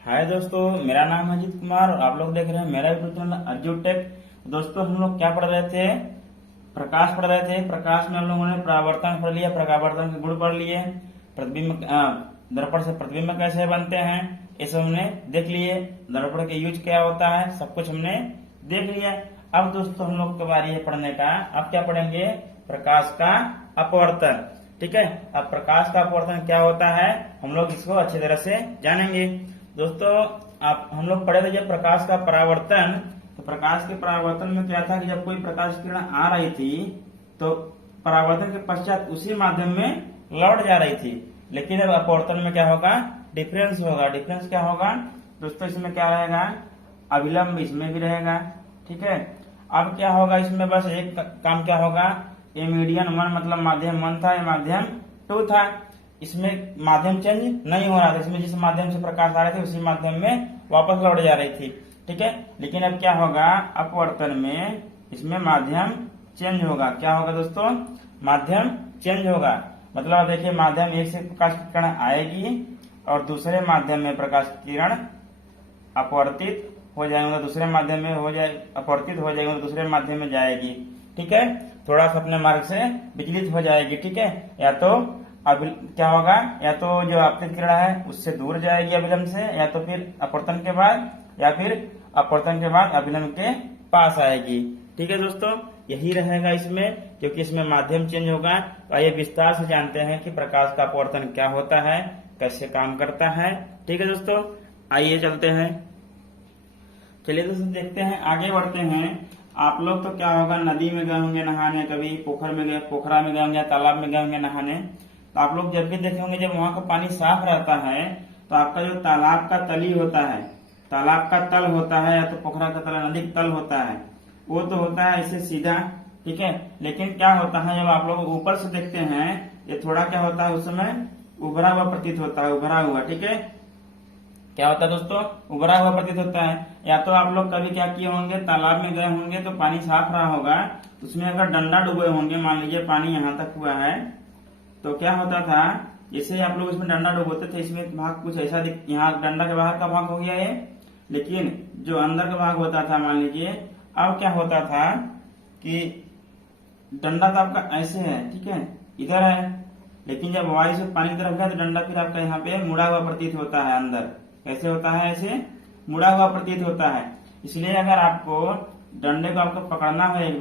हाय दोस्तों, मेरा नाम है अजीत कुमार और आप लोग देख रहे हैं मेरा यूट्यूब चैनल अर्जुन टेक। दोस्तों, हम लोग क्या पढ़ रहे थे? प्रकाश पढ़ रहे थे। प्रकाश में हम लोगों ने परावर्तन पढ़ लिया, परावर्तन के गुण पढ़ लिए, प्रतिबिंब दर्पण से प्रतिबिंब कैसे बनते हैं ये सब हमने देख लिए। दर्पण के यूज क्या होता है सब कुछ हमने देख लिया। अब दोस्तों हम लोग के बारी है पढ़ने का। अब क्या पढ़ेंगे? प्रकाश का अपवर्तन। ठीक है, अब प्रकाश का अपवर्तन क्या होता है हम लोग इसको अच्छी तरह से जानेंगे। दोस्तों, आप हम लोग पढ़े थे जब प्रकाश का परावर्तन, तो प्रकाश के परावर्तन में क्या था कि जब कोई प्रकाश किरण आ रही थी तो परावर्तन के पश्चात उसी माध्यम में लौट जा रही थी। लेकिन अब अपवर्तन में क्या होगा? डिफरेंस होगा। डिफरेंस क्या होगा दोस्तों? इसमें क्या रहेगा? अविलंब इसमें भी रहेगा। ठीक है, अब क्या होगा इसमें? बस एक काम क्या होगा, ये मीडियन 1 मतलब माध्यम 1 था, ये माध्यम 2 था। इसमें माध्यम चेंज नहीं हो रहा था। इसमें जिस माध्यम से प्रकाश आ रहे थे उसी माध्यम में वापस लौट जा रही थी। ठीक है, लेकिन अब क्या होगा? अपवर्तन में इसमें माध्यम चेंज होगा। क्या होगा दोस्तों? माध्यम चेंज होगा। मतलब देखिए, माध्यम एक से प्रकाश की किरण आएगी और दूसरे माध्यम में प्रकाश की किरण अपवर्तित हो जाएंगे, दूसरे माध्यम में हो जाए अपवर्तित हो जाएंगे, दूसरे माध्यम में जाएगी। ठीक है, थोड़ा सा अपने मार्ग से विचलित हो जाएगी। ठीक है, या तो अब क्या होगा, या तो जो आपतित किरण है उससे दूर जाएगी अभिलंब से, या तो फिर अपवर्तन के बाद, या फिर अपवर्तन के बाद अभिलंब के पास आएगी। ठीक है दोस्तों, यही रहेगा इसमें, क्योंकि इसमें माध्यम चेंज होगा। तो आइए विस्तार से जानते हैं कि प्रकाश का अपवर्तन क्या होता है, कैसे काम करता है। ठीक है दोस्तों, आइए चलते हैं। चलिए दोस्तों देखते हैं, आगे बढ़ते हैं। आप लोग तो क्या होगा, नदी में गए होंगे नहाने, कभी पोखर में गए, पोखरा में गए होंगे, तालाब में गए होंगे नहाने। तो आप लोग जब भी देखे होंगे, जब वहां का पानी साफ रहता है तो आपका जो तालाब का तली होता है, तालाब का तल होता है, या तो पोखरा का तल, नदी का तल होता है, वो तो होता है ऐसे सीधा। ठीक है, लेकिन क्या होता है जब आप लोग ऊपर से देखते हैं, ये थोड़ा क्या होता है उस समय उभरा हुआ प्रतीत होता है, उभरा हुआ। ठीक है, क्या होता है दोस्तों? उभरा हुआ प्रतीत होता है। या तो आप लोग कभी क्या किए होंगे, तालाब में गए होंगे तो पानी साफ रहा होगा, उसमें अगर डंडा डुबे होंगे, मान लीजिए पानी यहाँ तक हुआ है, तो क्या होता था, जैसे आप लोग इसमें डंडा डुबोते थे, इसमें भाग कुछ ऐसा यहाँ डंडा के बाहर का भाग हो गया है, लेकिन जो अंदर का भाग होता था मान लीजिए, अब क्या होता था कि डंडा तो आपका ऐसे है, ठीक है, इधर है, लेकिन जब वायु से पानी की तरफ गया तो डंडा फिर आपका यहाँ पे मुड़ा हुआ प्रतीत होता है अंदर। कैसे होता है? ऐसे मुड़ा हुआ प्रतीत होता है। इसलिए अगर आपको डंडे को आपको पकड़ना हो एक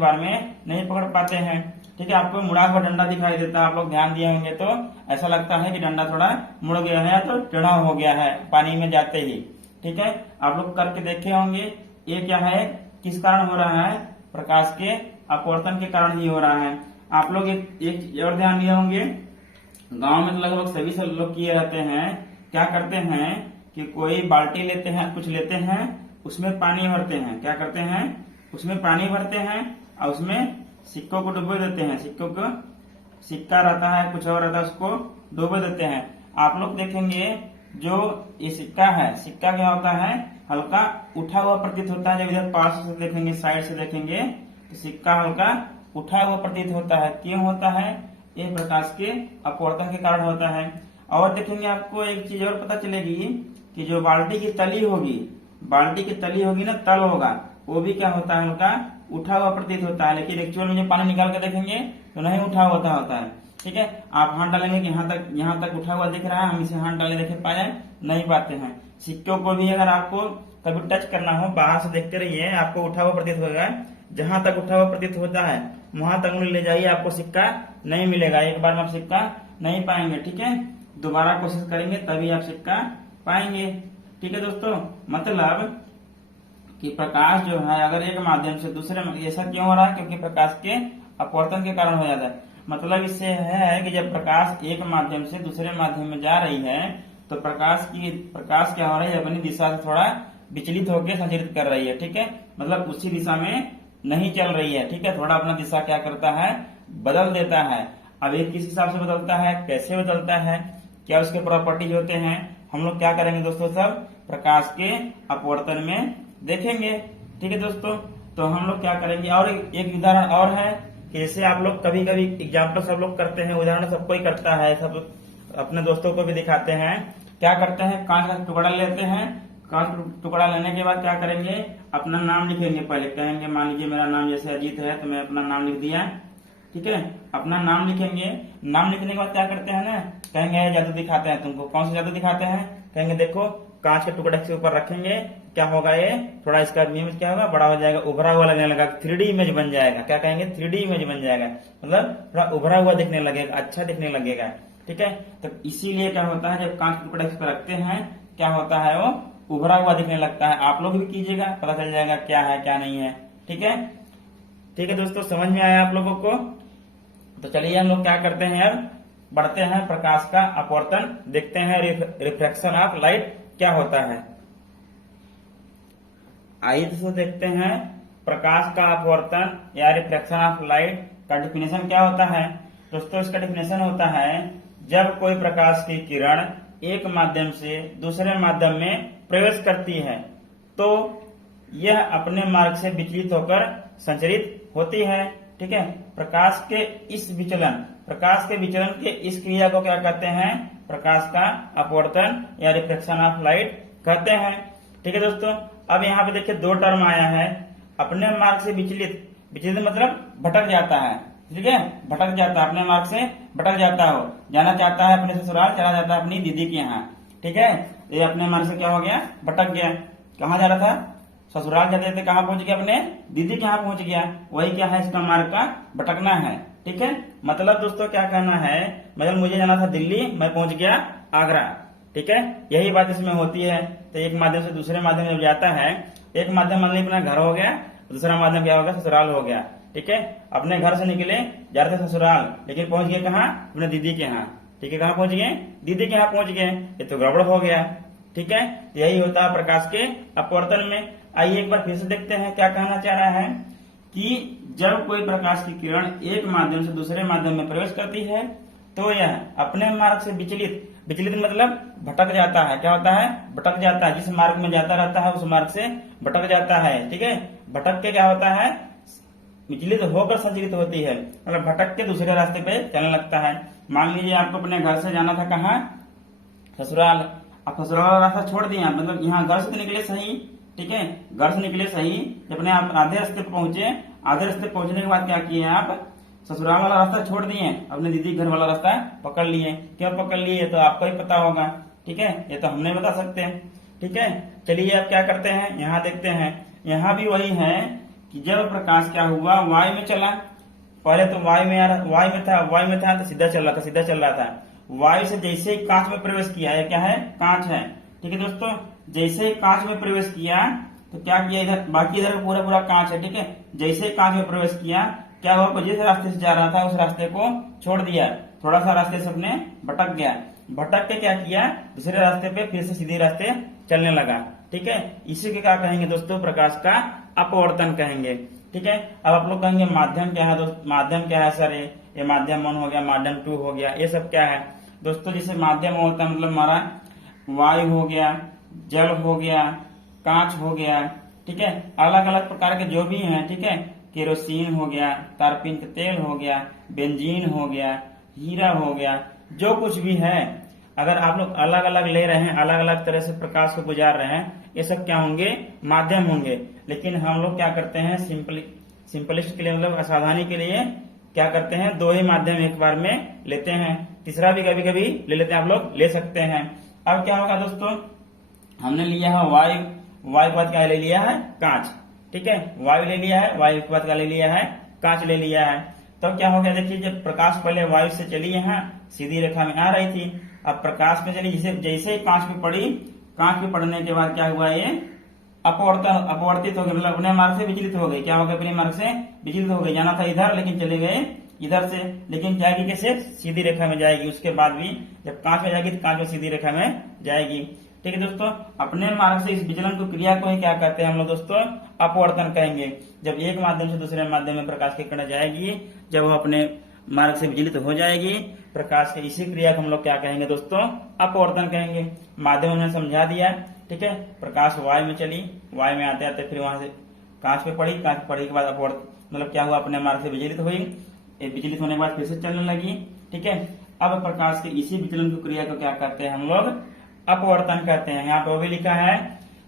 बार में नहीं पकड़ पाते हैं। ठीक है, आपको मुड़ा हुआ डंडा दिखाई देता है, आप लोग ध्यान दिए होंगे तो ऐसा लगता है कि डंडा थोड़ा मुड़ गया है या तो टेढ़ा हो गया है पानी में जाते ही। ठीक है, आप लोग करके देखे होंगे। ये क्या है, किस कारण हो रहा है? प्रकाश के अपवर्तन के कारण ही हो रहा है। आप लोग एक चीज और ध्यान दिए होंगे, गांव में तो लगभग सभी से लोग किए रहते हैं। क्या करते हैं कि कोई बाल्टी लेते हैं, कुछ लेते हैं, उसमें पानी भरते हैं। क्या करते हैं? उसमें पानी भरते हैं और उसमें सिक्कों को डुबो देते हैं। सिक्कों को, सिक्का रहता है कुछ और रहता है, उसको डुबो देते हैं। आप लोग देखेंगे जो ये सिक्का है, सिक्का क्या होता है, हल्का उठा हुआ प्रतीत होता है। जब इधर पास से देखेंगे, साइड से देखेंगे तो सिक्का हल्का उठा हुआ प्रतीत होता है। क्यों होता है? ये प्रकाश के अपवर्तन के कारण होता है। और देखेंगे आपको एक चीज और पता चलेगी कि जो बाल्टी की तली होगी, बाल्टी की तली होगी ना, तल होगा, वो भी क्या होता है, हल्का उठा हुआ प्रतीत होता है। लेकिन एक्चुअल में जो पानी निकाल के देखेंगे तो नहीं उठा होता है। ठीक है, आप हाथ डालेंगे कि यहाँ तक उठा हुआ दिख रहा है, हम इसे हाथ डाले देखे पाए नहीं पाते हैं। सिक्कों को भी अगर आपको कभी टच करना हो, बाहर से देखते रहिए, आपको उठा हुआ प्रतीत होगा। जहां तक उठा हुआ प्रतीत होता है वहां तक उंगली ले जाइए, आपको सिक्का नहीं मिलेगा। एक बार में आप सिक्का नहीं पाएंगे। ठीक है, दोबारा कोशिश करेंगे तभी आप सिक्का पाएंगे। ठीक है दोस्तों, मतलब कि प्रकाश जो है अगर एक माध्यम से दूसरे में, ऐसा क्यों हो रहा है? क्योंकि प्रकाश के अपवर्तन के कारण हो जाता है। मतलब इससे है कि जब प्रकाश एक माध्यम से दूसरे माध्यम में जा रही है तो प्रकाश क्या हो रही है, अपनी दिशा से थोड़ा विचलित होकर संचरित कर रही है। ठीक है, मतलब उसी दिशा में नहीं चल रही है। ठीक है, थोड़ा अपना दिशा क्या करता है, बदल देता है। अब ये किस हिसाब से बदलता है, कैसे बदलता है, क्या उसके प्रॉपर्टीज होते हैं, हम लोग क्या करेंगे दोस्तों, सब प्रकाश के अपवर्तन में देखेंगे। ठीक है दोस्तों, तो हम लोग क्या करेंगे, और एक उदाहरण और है कि जैसे आप लोग कभी एग्जाम्पल सब लोग करते हैं, उदाहरण सबको ही करता है, सब अपने दोस्तों को भी दिखाते हैं। क्या करते हैं, कांच का टुकड़ा लेते हैं। कांच का टुकड़ा लेने के बाद क्या करेंगे, अपना नाम लिखेंगे। पहले कहेंगे, मान लीजिए मेरा नाम जैसे अजीत है, तो मैं अपना नाम लिख दिया, ठीक है। अपना नाम लिखेंगे। नाम लिखने के बाद क्या करते हैं ना, कहेंगे जादू दिखाते हैं तुमको। कौन सा जादू दिखाते हैं, कहेंगे देखो कांच के टुकड़े के ऊपर रखेंगे, क्या होगा, ये थोड़ा इसका इमेज क्या होगा, बड़ा हो जाएगा, उभरा हुआ लगने लगा, 3D इमेज बन जाएगा। क्या कहेंगे, 3D इमेज बन जाएगा, मतलब थोड़ा उभरा हुआ दिखने लगेगा, अच्छा दिखने लगेगा, ठीक है। तो इसीलिए क्या होता है, जब कांच के टुकड़े पर रखते हैं, क्या होता है, वो उभरा हुआ दिखने लगता है। आप लोग भी कीजिएगा, पता चल जाएगा क्या है क्या नहीं है, ठीक है। ठीक है दोस्तों, समझ में आया आप लोगों को। तो चलिए हम लोग क्या करते हैं, अब बढ़ते हैं प्रकाश का अपवर्तन, देखते हैं रिफ्रैक्शन ऑफ लाइट क्या होता है। आइए दोस्तों देखते हैं प्रकाश का अपवर्तन या रिफ्रैक्शन ऑफ लाइट का डेफिनेशन क्या होता है। दोस्तों इसका डेफिनेशन होता है, जब कोई प्रकाश की किरण एक माध्यम से दूसरे माध्यम में प्रवेश करती है तो यह अपने मार्ग से विचलित होकर संचरित होती है, ठीक है। प्रकाश के विचलन के इस क्रिया को क्या कहते हैं, प्रकाश का अपवर्तन या रिफ्लेक्शन ऑफ लाइट कहते हैं, ठीक है दोस्तों। अब यहाँ पे देखिए दो टर्म आया है, अपने मार्ग से विचलित मतलब भटक जाता है, ठीक है, भटक जाता है, अपने मार्ग से भटक जाता हो, जाना चाहता है अपने ससुराल, चला जाता है अपनी दीदी के यहाँ, ठीक है। ये अपने मार्ग से क्या हो गया, भटक गया। कहाँ जा रहा था, ससुराल जाते थे, कहाँ पहुंच गया, अपने दीदी के यहाँ पहुंच गया। वही क्या है, इसका मार्ग का भटकना है, ठीक है। मतलब दोस्तों क्या कहना है, मतलब मुझे जाना था दिल्ली, मैं पहुंच गया आगरा, ठीक है, यही बात इसमें होती है। तो एक माध्यम से दूसरे माध्यम में जब जाता है, एक माध्यम मान लीजिए अपना घर हो गया, दूसरा माध्यम क्या हो गया, ससुराल हो गया, ठीक है। अपने घर से निकले, जा रहे थे ससुराल, लेकिन पहुंच गए कहाँ, अपने दीदी के यहाँ, ठीक है। कहाँ पहुंच गए, दीदी के यहाँ पहुंच गए, ये तो गड़बड़ हो गया, ठीक है। यही होता है प्रकाश के अपवर्तन में। आइए एक बार फिर से देखते हैं क्या कहना चाह रहा है, कि जब कोई प्रकाश की किरण एक माध्यम से दूसरे माध्यम में प्रवेश करती है तो यह अपने मार्ग से विचलित मतलब भटक जाता है। क्या होता है, भटक जाता है, जिस मार्ग में जाता रहता है उस मार्ग से भटक जाता है, ठीक है। भटक के क्या होता है, विचलित होकर संचरित होती है, मतलब भटक के दूसरे रास्ते पे चलने लगता है। मान लीजिए आपको अपने घर से जाना था कहाँ, ससुराल, आप ससुराल वाला रास्ता छोड़ दिए, मतलब यहाँ घर से तो निकले सही, ठीक है, घर से निकले सही, अपने आप आधे रास्ते पे पहुंचे, आधे रास्ते पहुंचने के बाद क्या किए आप, ससुराल वाला रास्ता छोड़ दिए, अपने दीदी घर वाला रास्ता पकड़ लिए। क्यों पकड़ लिए, तो आपको ही पता होगा, ठीक है, ये तो हम नहीं बता सकते, ठीक है। चलिए अब क्या करते हैं, यहाँ देखते हैं, यहाँ भी वही है कि जब प्रकाश क्या हुआ, वायु में चला, पहले तो वायु में था तो सीधा चल रहा था। वायु से जैसे ही कांच में प्रवेश किया, ये क्या है, कांच है, ठीक है दोस्तों। जैसे ही कांच में प्रवेश किया तो क्या किया, इधर बाकी इधर पूरा कांच है, ठीक है। जैसे ही कांच में प्रवेश किया, क्या हुआ, जिस रास्ते से जा रहा था उस रास्ते को छोड़ दिया, थोड़ा सा रास्ते से अपने भटक गया, भटक के क्या किया, दूसरे रास्ते पे फिर से सीधे रास्ते चलने लगा, ठीक है। इसी के क्या कहेंगे दोस्तों, प्रकाश का अपवर्तन कहेंगे, ठीक है। अब आप लोग कहेंगे माध्यम क्या है दोस्तों, माध्यम क्या है सर, ये माध्यम 1 हो गया, माध्यम 2 हो गया, ये सब क्या है दोस्तों। जैसे माध्यम होता है मतलब हमारा वायु हो गया, जल हो गया, कांच हो गया, ठीक है, अलग अलग प्रकार के जो भी हैं, ठीक है, केरोसिन हो गया, तारपीन तेल हो गया, बेंजीन हो गया, हीरा हो गया, जो कुछ भी है, अगर आप लोग अलग अलग ले रहे हैं, अलग अलग तरह से प्रकाश को गुजार रहे हैं, ये सब क्या होंगे, माध्यम होंगे। लेकिन हम लोग क्या करते हैं, सिंपलिस्ट के लिए मतलब असावधानी के लिए क्या करते हैं, 2 ही माध्यम एक बार में लेते हैं, तीसरा भी कभी कभी ले लेते हैं, आप लोग ले सकते हैं। अब क्या होगा दोस्तों, हमने लिया है वायु के बाद क्या ले लिया है, कांच, ठीक है, वायु ले लिया है, वायु के बाद क्या ले लिया है, कांच ले लिया है। तब क्या हो गया, देखिए जब प्रकाश पहले वायु से चली यहाँ सीधी रेखा में आ रही थी, अब प्रकाश में चली, जैसे ही कांच में पड़ी, कांच में पड़ने के बाद क्या हुआ, ये अपवर्तित हो गई, मतलब अपने मार्ग से विचलित हो गई। क्या हो गया, अपने मार्ग से विचलित हो गई, जाना था इधर लेकिन चले गए इधर से, लेकिन जाएगी कैसे, सीधी रेखा में जाएगी। उसके बाद भी जब कांच में जाएगी तो कांच में सीधी रेखा में जाएगी, ठीक है दोस्तों। अपने मार्ग से इस विचलन को क्रिया को ही क्या कहते हैं हम लोग दोस्तों, अपवर्तन कहेंगे। जब एक माध्यम से दूसरे माध्यम में प्रकाश की किरण जाएगी, जब वो अपने मार्ग से विचलित हो जाएगी, प्रकाश की इसी क्रिया को हम लोग क्या कहेंगे दोस्तों, अपवर्तन कहेंगे। माध्यम ने समझा दिया, ठीक है, प्रकाश वायु में चली, वायु में आते आते फिर वहां से कांच पे पड़ी, कांच पड़ी के बाद अपवर्त मतलब क्या हुआ, अपने मार्ग से विचलित हुई, विचलित होने के बाद फिर से चलने लगी, ठीक है। अब प्रकाश के इसी विचलन की क्रिया को क्या कहते हैं हम लोग, अपवर्तन कहते हैं। यहाँ पे वो भी लिखा है,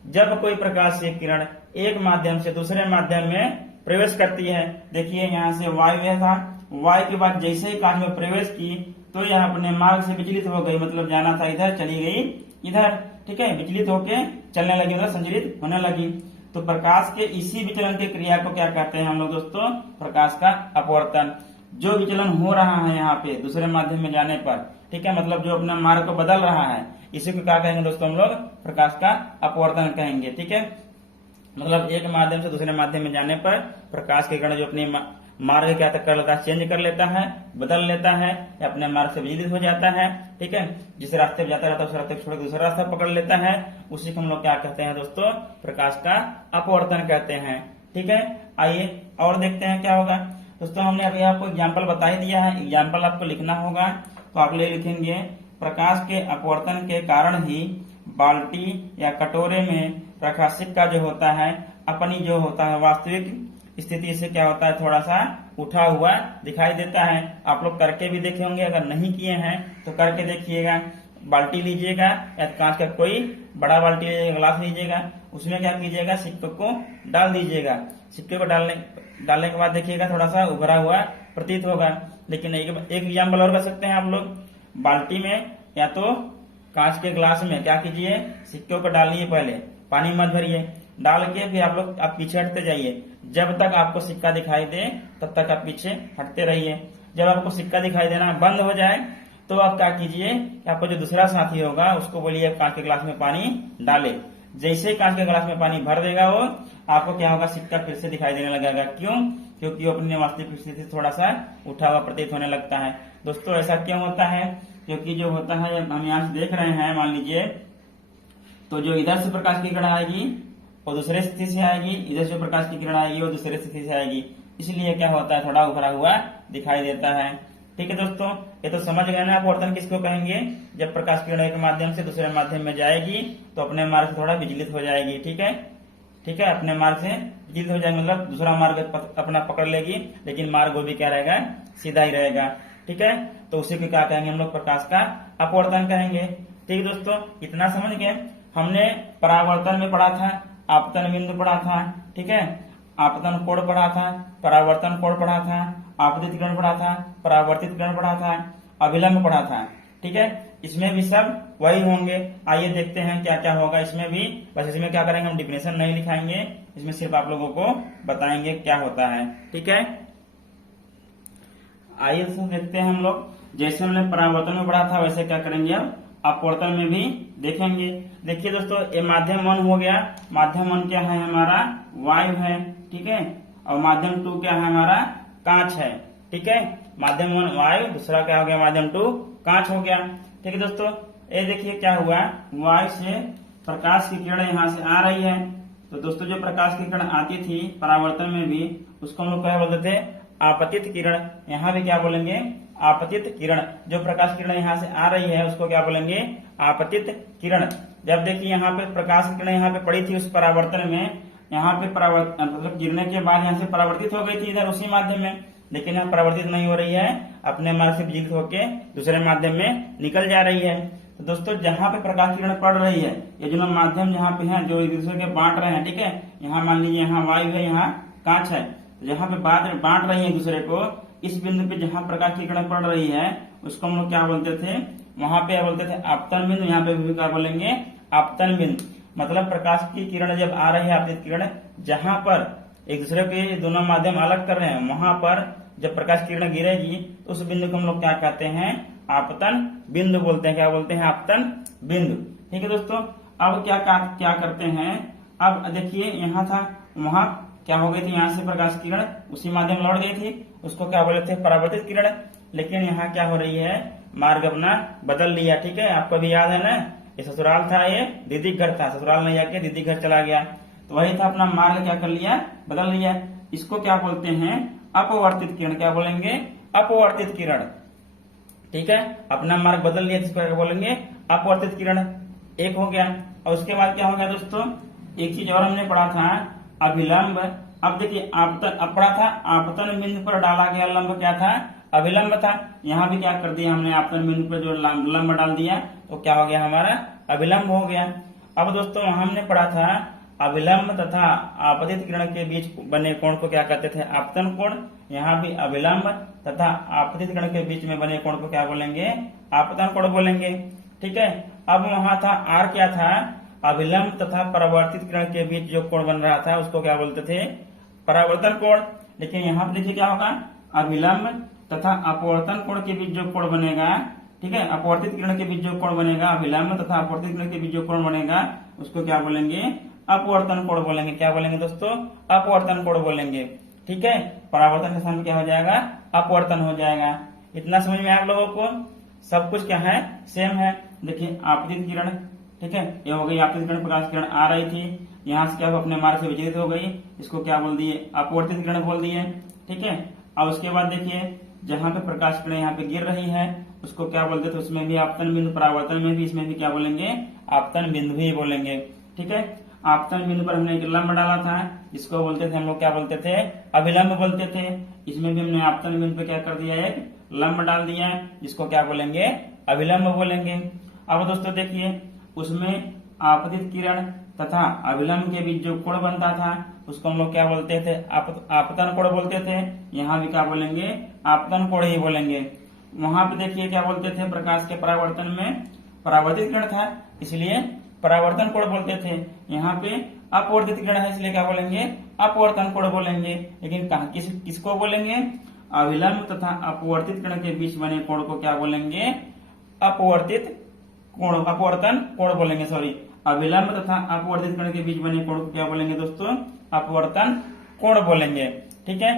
जब कोई प्रकाशीय किरण एक माध्यम से दूसरे माध्यम में प्रवेश करती है। देखिए यहाँ से वायु था, वायु के बाद जैसे ही कांच में प्रवेश की तो यह अपने मार्ग से विचलित हो गई, मतलब जाना था इधर, चली गई इधर, ठीक है, विचलित होके चलने लगी, मतलब संचरित होने लगी। तो प्रकाश के इसी विचलन की क्रिया को क्या कहते हैं हम लोग दोस्तों? प्रकाश का अपवर्तन। जो विचलन हो रहा है यहाँ पे दूसरे माध्यम में जाने पर, ठीक है, मतलब जो अपना मार्ग को बदल रहा है, इसी को क्या कहेंगे दोस्तों? हम लोग प्रकाश का अपवर्तन कहेंगे, ठीक है। मतलब एक माध्यम से दूसरे माध्यम में जाने पर प्रकाश के किरण जो अपनी मार्ग क्या कर लेता है, चेंज कर लेता है, बदल लेता है, या अपने मार्ग से विचलित हो जाता है, ठीक है। जिस रास्ते पे जाता रहता है उस रास्ते को छोड़ दूसरा रास्ता पकड़ लेता है, उसी को हम लोग क्या कहते हैं दोस्तों? प्रकाश का अपवर्तन कहते हैं, ठीक है। आइए और देखते हैं क्या होगा दोस्तों। हमने अभी आपको एग्जाम्पल बता ही दिया है, एग्जाम्पल आपको लिखना होगा, तो आप ले लिखेंगे, प्रकाश के अपवर्तन के कारण ही बाल्टी या कटोरे में प्रकाशिक का जो होता है अपनी जो होता है वास्तविक स्थिति से क्या होता है, थोड़ा सा उठा हुआ दिखाई देता है। आप लोग करके भी देखे होंगे, अगर नहीं किए हैं तो करके देखिएगा। बाल्टी लीजिएगा या कांच का कोई बड़ा बाल्टी लीजिएगा, ग्लास लीजिएगा, उसमें क्या कीजिएगा, सिक्के को डाल दीजिएगा। सिक्के को डालने के बाद देखिएगा थोड़ा सा उभरा हुआ प्रतीत होगा। लेकिन एक एग्जाम्पल और कर सकते हैं आप लोग, बाल्टी में या तो कांच के ग्लास में क्या कीजिए, सिक्के को डालिए, पहले पानी मत भरिए, डाल के फिर आप पीछे हटते जाइए। जब तक आपको सिक्का दिखाई दे तब तक आप पीछे हटते रहिए। जब आपको सिक्का दिखाई देना बंद हो जाए तो आप क्या कीजिए, आपको जो दूसरा साथी होगा उसको बोलिए कांच के ग्लास में पानी डाले। जैसे ही कांच के ग्लास में पानी भर देगा वो, आपको क्या होगा, सिक्का फिर से दिखाई देने लगेगा। क्यों? क्योंकि वो अपनी वास्तविक स्थिति से थोड़ा सा उठा हुआ प्रतीत होने लगता है। दोस्तों ऐसा क्यों होता है? क्योंकि जो होता है, हम यहाँ से देख रहे हैं, मान लीजिए, तो जो इधर से प्रकाश की किरण आएगी वो दूसरे स्थिति से आएगी, इधर से प्रकाश की किरण आएगी वो दूसरे स्थिति से आएगी, इसलिए क्या होता है, थोड़ा उभरा हुआ दिखाई देता है। ठीक है दोस्तों, ये तो समझ गए ना अपवर्तन किसको कहेंगे? जब प्रकाश किरण एक माध्यम से दूसरे माध्यम में जाएगी तो अपने मार्ग से थोड़ा विचलित हो जाएगी, ठीक है, ठीक है, अपने मार्ग से विचलित हो जाएगी, मतलब दूसरा मार्ग अपना पकड़ लेगी, लेकिन मार्ग वो भी क्या रहेगा, सीधा ही रहेगा, ठीक है। तो उसी को क्या कहेंगे हम लोग? प्रकाश का अपवर्तन कहेंगे। ठीक दोस्तों, इतना समझ गए। हमने परावर्तन में पढ़ा था, आपतन बिंदु पढ़ा था, ठीक है, आपतन कोण पढ़ा था, परावर्तन कोण पढ़ा था, आपतित किरण पढ़ा था, परावर्तित किरण पढ़ा था, अभिलंब पढ़ा था, ठीक है। इसमें भी सब वही होंगे। आइए देखते हैं क्या क्या होगा इसमें भी। बस इसमें क्या करेंगे, हम डिफिनेशन नहीं लिखाएंगे, इसमें सिर्फ आप लोगों को बताएंगे क्या होता है, ठीक है। आइए देखते हैं हम लोग, जैसे हमने परावर्तन में पढ़ा था वैसे क्या करेंगे अब अपवर्तन में भी देखेंगे। देखिए दोस्तों, ये माध्यम 1 हो गया। माध्यम 1 क्या है हमारा? वायु है, ठीक है, और माध्यम 2 क्या है हमारा? कांच है, ठीक है। माध्यम 1 वायु, दूसरा क्या हो गया, माध्यम 2 कांच हो गया, ठीक है दोस्तों। ये देखिए क्या हुआ, वायु से प्रकाश की किरण यहाँ से आ रही है, तो दोस्तों जो प्रकाश की किरण आती थी परावर्तन में भी, उसको हम लोग क्या बोलते थे? आपतित किरण। यहाँ भी क्या बोलेंगे? आपतित किरण। जो प्रकाश किरण यहाँ से आ रही है उसको क्या बोलेंगे? आपतित किरण। जब देखिए यहाँ पे प्रकाश की किरण यहाँ पे पड़ी थी उस परावर्तन में, यहाँ पे मतलब गिरने के बाद यहाँ से परावर्तित हो गई थी इधर उसी माध्यम में, लेकिन यहाँ परावर्तित नहीं हो रही है, अपने मार्ग से विचलित होकर दूसरे माध्यम में निकल जा रही है। तो दोस्तों जहाँ पे प्रकाश किरण पड़ रही है, ये जो माध्यम जहाँ पे है जो एक दूसरे के बांट रहे हैं, ठीक है, यहाँ मान लीजिए यहाँ वायु है, यहाँ कांच है, जहाँ पे बांट रही है दूसरे को, इस बिंदु पे जहाँ प्रकाश की किरण पड़ रही है उसको हम लोग क्या बोलते थे? वहां पे बोलते थे आपतन बिंदु। यहाँ पे भी क्या बोलेंगे? आपतन बिंदु। मतलब प्रकाश की किरण जब आ रही है, आपतित किरण, जहां पर एक दूसरे के दोनों माध्यम अलग कर रहे हैं, वहां पर जब प्रकाश की किरण गिरेगी तो उस बिंदु को हम लोग क्या कहते हैं? आपतन बिंदु बोलते हैं। क्या बोलते हैं? आपतन बिंदु, ठीक है दोस्तों। अब क्या करते हैं, अब देखिए यहाँ था, वहां क्या हो गई थी, यहाँ से प्रकाश किरण उसी माध्यम लौट गई थी, उसको क्या बोले थे? परावर्तित किरण। लेकिन यहाँ क्या हो रही है, मार्ग अपना बदल लिया, ठीक है। आपको भी याद है ना, ये ससुराल था, ये दीदी घर था, ससुराल में जाके दीदी घर चला गया, तो वही था, अपना मार्ग क्या कर लिया? बदल लिया। इसको क्या बोलते हैं? अपवर्तित किरण। क्या बोलेंगे? अपवर्तित किरण, ठीक है। अपना मार्ग बदल लिया, इसको क्या बोलेंगे? अपवर्तित किरण। एक हो गया। और उसके बाद क्या हो गया दोस्तों, एक चीज और हमने पढ़ा था, अभिलंब। अब देखिए आपतन अब पढ़ा था, आपतन बिंदु पर डाला गया लंब क्या था? अभिलंब था। यहाँ भी क्या कर दिया हमने? आपतन बिंदु पर जो लंब डाल दिया तो क्या हो गया हमारा? अभिलंब हो गया। अब दोस्तों हमने पढ़ा था अभिलंब तथा आपतित किरण के बीच बने कोण को क्या कहते थे, आपतन कोण। यहाँ भी अभिलंब तथा आपतित किरण के बीच में बने कोण को क्या बोलेंगे, आपतन कोण बोलेंगे। ठीक है, अब वहां था आर क्या था, अभिलंब तथा परावर्तित किरण के बीच जो कोण बन रहा था उसको क्या बोलते थे, परावर्तन कोण। लेकिन यहाँ पर देखिए क्या होगा, अभिलंब तथा अपवर्तन कोण के बीच जो कोण बनेगा, ठीक है, अपवर्तित किरण के बीच जो कोण बनेगा, अभिलंब तथा अपवर्तित किरण के बीच जो कोण बनेगा उसको क्या बोलेंगे, अपवर्तन कोण बोलेंगे। क्या बोलेंगे दोस्तों, अपवर्तन कोण बोलेंगे। ठीक है, परावर्तन के सामने क्या हो जाएगा, अपवर्तन हो जाएगा। इतना समझ में आप लोगों को, सब कुछ क्या है, सेम है। देखिए आपतित किरण, ठीक है, ये हो गई आपतित किरण, प्रकाश किरण आ रही थी, यहाँ से क्या अपने मार्ग से विचलित हो गई, इसको क्या बोल दिए, अपवर्तित किरण बोल दिए। ठीक है, अब उसके बाद देखिए जहाँ पे प्रकाश किरण यहाँ पे गिर रही है उसको क्या बोलते थे, उसमें भी आपतन बिंदु, परावर्तन में भी, इसमें भी क्या बोलेंगे, आपतन बिंदु ही बोलेंगे। ठीक है, आपतन बिंदु पर हमने एक लंब डाला था, जिसको बोलते थे हम लोग क्या बोलते थे, अभिलंब बोलते थे। इसमें भी हमने आपतन बिंदु पे क्या कर दिया, एक लंब डाल दिया, जिसको क्या बोलेंगे, अभिलंब बोलेंगे। अब दोस्तों देखिए उसमें आपतित किरण तथा अभिलंब के बीच जो कोण बनता था उसको हम लोग क्या बोलते थे, आपतन कोण बोलते थे। यहाँ भी क्या बोलेंगे, आपतन कोण ही बोलेंगे। वहां पे देखिए क्या बोलते थे, प्रकाश के परावर्तन में परावर्तित किरण था इसलिए परावर्तन कोण बोलते थे। यहाँ पे अपवर्तित किरण है इसलिए क्या बोलेंगे, अपवर्तन कोण बोलेंगे। लेकिन किसको बोलेंगे, अभिलंब तथा अपवर्तित किरण के बीच बने कोण को क्या बोलेंगे, अपवर्तित कोण, अपवर्तन कोण बोलेंगे। सॉरी, अभिलंब तथा अपवर्तित किरण के बीच बने कोण को क्या बोलेंगे दोस्तों, अपवर्तन कोण बोलेंगे। ठीक है,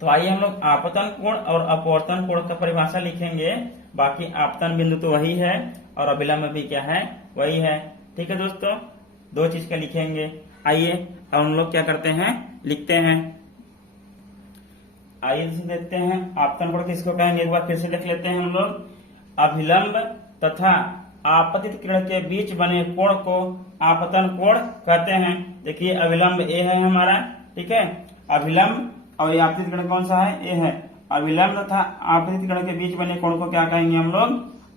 तो आइए हम लोग आपतन कोण और अपवर्तन कोण का परिभाषा लिखेंगे। बाकी आपतन बिंदु तो वही है और अभिलंब भी क्या है, वही है। ठीक है दोस्तों, दो चीज का लिखेंगे। आइए अब हम लोग क्या करते हैं, लिखते हैं। आइए देखते हैं आपतन कोण किसको कहेंगे, एक बार फिर से लिख लेते हैं हम लोग। अभिलंब तथा आपतित किरण के बीच बने कोण को आपतन कोण कहते हैं। देखिए अभिलंब ए है हमारा, ठीक है, अभिलंब और आपतित किरण कौन सा है, ए है। अभिलंब तथा आपतित किरण के बीच बने कोण को क्या कहेंगे हम लोग,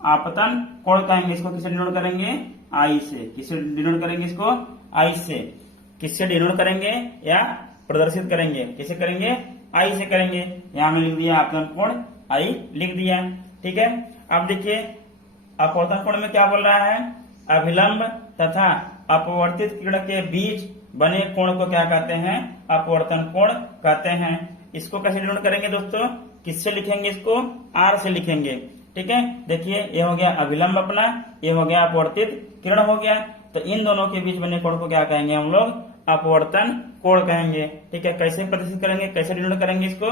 आपतन कोण कहेंगे। इसको किससे डिनोट करेंगे, आई से। किससे डिनोट करेंगे इसको, आई से। किससे डिनोट करेंगे या प्रदर्शित करेंगे, किसे करेंगे, आई से करेंगे। यहाँ में लिख दिया आपतन कोण, आई लिख दिया। ठीक है, अब देखिए अपवर्तन कोण में क्या बोल रहा है, अभिलंब तथा अपवर्तित किरण के बीच बने कोण को क्या कहते हैं, अपवर्तन कोण कहते हैं। इसको कैसे डिनोट करेंगे दोस्तों, किससे लिखेंगे, इसको आर से लिखेंगे। ठीक है, देखिए ये हो गया अभिलंब अपना, ये हो गया अपवर्तित किरण हो गया। तो इन दोनों के बीच बने कोण को क्या कहेंगे हम लोग, अपवर्तन कोण कहेंगे। ठीक है, कैसे प्रदर्शित करेंगे, कैसे डिनोट करेंगे, इसको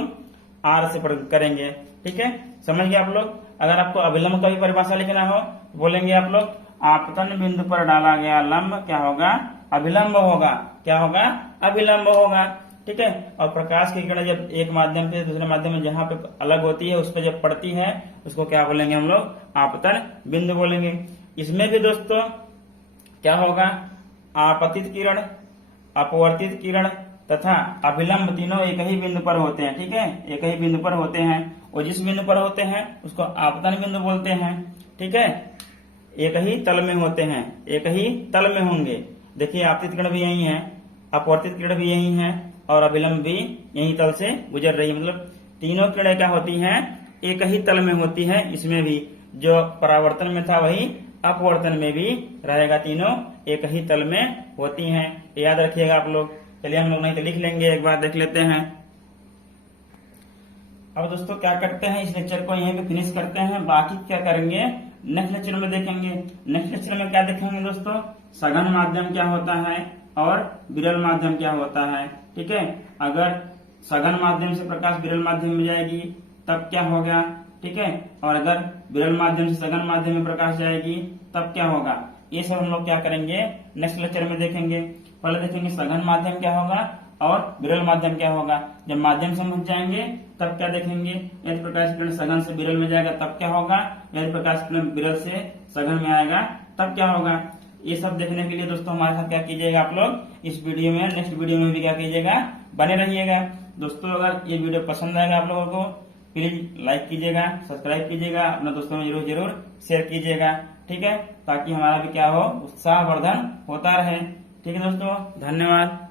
आर से करेंगे। ठीक है, समझ गए आप लोग। अगर आपको अभिलंब का भी परिभाषा लिखना हो बोलेंगे आप लोग, आपतन बिंदु पर डाला गया लंब क्या होगा, अभिलंब होगा। क्या होगा, अभिलंब होगा। ठीक है, और प्रकाश की किरण जब एक माध्यम से दूसरे माध्यम में जहाँ पे अलग होती है उस पर जब पड़ती है उसको क्या बोलेंगे हम लोग, आपतन बिंदु बोलेंगे। इसमें भी दोस्तों क्या होगा, आपतित किरण, अपवर्तित किरण तथा अभिलंब तीनों एक ही बिंदु पर होते हैं। ठीक है, एक ही बिंदु पर होते हैं और जिस बिंदु पर होते हैं उसको आपतन बिंदु बोलते हैं। ठीक है, एक ही तल में होते हैं, एक ही तल में होंगे। देखिए आपतित किरण भी यही है, अपवर्तित किरण भी यही है और अभिलंब भी यही तल से गुजर रही है। मतलब तीनों किरणें क्या होती हैं, एक ही तल में होती है। इसमें भी जो परावर्तन में था वही अपवर्तन में भी रहेगा, तीनों एक ही तल में होती हैं। याद रखिएगा आप लोग। चलिए हम लोग नहीं तो लिख लेंगे, एक बार देख लेते हैं। अब दोस्तों क्या करते हैं, इस लेक्चर को यहीं पे फिनिश करते हैं। बाकी क्या करेंगे नेक्स्ट लेक्चर में देखेंगे। नेक्स्ट लेक्चर में क्या देखेंगे दोस्तों, सघन माध्यम क्या होता है और विरल माध्यम क्या होता है। ठीक है, अगर सघन माध्यम से प्रकाश विरल माध्यम में जाएगी तब क्या होगा। ठीक है, और अगर विरल माध्यम से सघन माध्यम में प्रकाश जाएगी तब क्या होगा। ये सब हम लोग क्या करेंगे नेक्स्ट लेक्चर में देखेंगे। पहले देखेंगे सघन माध्यम क्या होगा और विरल माध्यम क्या होगा। जब माध्यम समझ जाएंगे तब क्या देखेंगे, यदि प्रकाश किरण सघन से विरल में जाएगा तब क्या होगा, यदि प्रकाश किरण विरल से सघन में आएगा तब क्या होगा। ये सब देखने के लिए दोस्तों हमारे साथ क्या कीजिएगा आप लोग, इस वीडियो में नेक्स्ट वीडियो में भी क्या कीजिएगा, बने रहिएगा। दोस्तों अगर ये वीडियो पसंद आएगा आप लोगों को प्लीज लाइक कीजिएगा, सब्सक्राइब कीजिएगा, अपने दोस्तों में जरूर शेयर कीजिएगा। ठीक है, ताकि हमारा भी क्या हो, उत्साहवर्धन होता रहे। ठीक है दोस्तों, धन्यवाद।